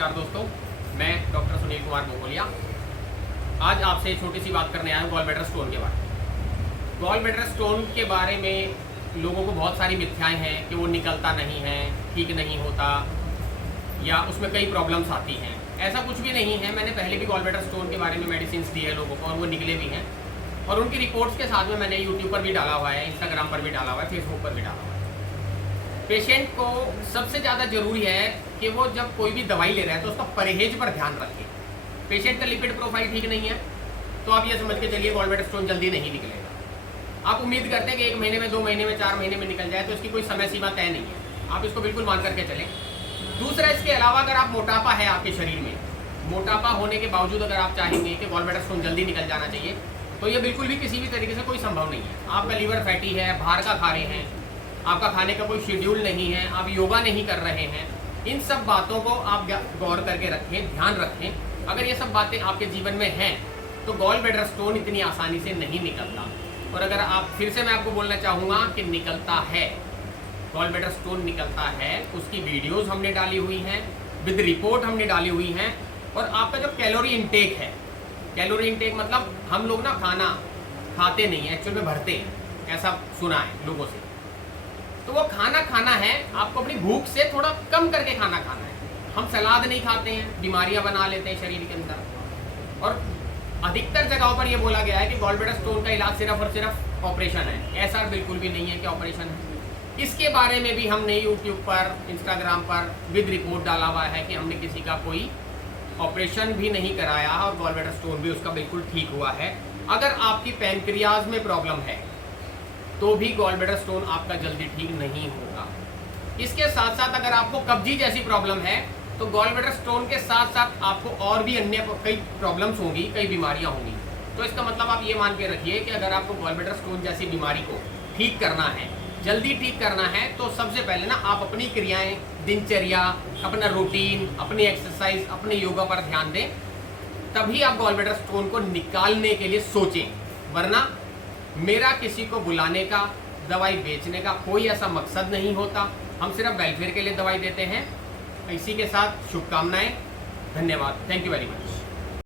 नमस्कार दोस्तों, मैं डॉक्टर सुनील कुमार बोकोलिया आज आपसे छोटी सी बात करने आया हूँ गॉल ब्लैडर स्टोन के बारे में। गॉल ब्लैडर स्टोन के बारे में लोगों को बहुत सारी मिथ्याएं हैं कि वो निकलता नहीं है, ठीक नहीं होता या उसमें कई प्रॉब्लम्स आती हैं। ऐसा कुछ भी नहीं है। मैंने पहले भी गॉल ब्लैडर स्टोन के बारे में मेडिसिन दी है लोगों को और वो निकले भी हैं, और उनकी रिपोर्ट्स के साथ में मैंने यूट्यूब पर भी डाला हुआ है, इंस्टाग्राम पर भी डाला हुआ है, फेसबुक पर भी डाला हुआ है। पेशेंट को सबसे ज़्यादा जरूरी है कि वो जब कोई भी दवाई ले रहा है तो उसका परहेज पर ध्यान रखें। पेशेंट का लिपिड प्रोफाइल ठीक नहीं है तो आप ये समझ के चलिए गॉल ब्लैडर स्टोन जल्दी नहीं निकलेगा। आप उम्मीद करते हैं कि 1 महीने में, 2 महीने में, 4 महीने में निकल जाए, तो इसकी कोई समय सीमा तय नहीं है। आप इसको बिल्कुल मान करके चलें। दूसरा, इसके अलावा अगर आप मोटापा है आपके शरीर में, मोटापा होने के बावजूद अगर आप चाहेंगे कि गॉल ब्लैडर स्टोन जल्दी निकल जाना चाहिए, तो ये बिल्कुल भी किसी भी तरीके से कोई संभव नहीं है। आपका लीवर फैटी है, बाहर का खा रहे हैं, आपका खाने का कोई शेड्यूल नहीं है, आप योगा नहीं कर रहे हैं, इन सब बातों को आप गौर करके रखें, ध्यान रखें। अगर ये सब बातें आपके जीवन में हैं तो गॉल ब्लैडर स्टोन इतनी आसानी से नहीं निकलता। और अगर आप फिर से मैं आपको बोलना चाहूँगा कि निकलता है, गॉल ब्लैडर स्टोन निकलता है, उसकी वीडियोस हमने डाली हुई हैं, विद रिपोर्ट हमने डाली हुई हैं। और आपका जो कैलोरी इंटेक है, कैलोरी इंटेक मतलब हम लोग ना खाना खाते नहीं है, एक्चुअल में भरते हैं, ऐसा सुना है लोगों से। तो वो खाना है, आपको अपनी भूख से थोड़ा कम करके खाना खाना है। हम सलाद नहीं खाते हैं, बीमारियां बना लेते हैं शरीर के अंदर। और अधिकतर जगहों पर यह बोला गया है कि गॉल ब्लैडर स्टोन का इलाज सिर्फ और सिर्फ ऑपरेशन है। ऐसा बिल्कुल भी नहीं है कि ऑपरेशन है। इसके बारे में भी हमने यूट्यूब पर, इंस्टाग्राम पर विद रिपोर्ट डाला हुआ है कि हमने किसी का कोई ऑपरेशन भी नहीं कराया और गॉल ब्लैडर स्टोन भी उसका बिल्कुल ठीक हुआ है। अगर आपकी पैनक्रियाज में प्रॉब्लम है तो भी गॉल ब्लैडर स्टोन आपका जल्दी ठीक नहीं होगा। इसके साथ साथ अगर आपको कब्जी जैसी प्रॉब्लम है तो गॉल ब्लैडर स्टोन के साथ साथ आपको और भी अन्य कई प्रॉब्लम्स होंगी, कई बीमारियां होंगी। तो इसका मतलब आप ये मान के रखिए कि अगर आपको गॉल ब्लैडर स्टोन जैसी बीमारी को ठीक करना है, जल्दी ठीक करना है, तो सबसे पहले ना आप अपनी क्रियाएं, दिनचर्या, अपना रूटीन, अपनी एक्सरसाइज, अपने योगा पर ध्यान दें। तभी आप गॉल ब्लैडर स्टोन को निकालने के लिए सोचें। वरना मेरा किसी को बुलाने का, दवाई बेचने का कोई ऐसा मकसद नहीं होता। हम सिर्फ वेलफेयर के लिए दवाई देते हैं। इसी के साथ शुभकामनाएं। धन्यवाद। Thank you very much.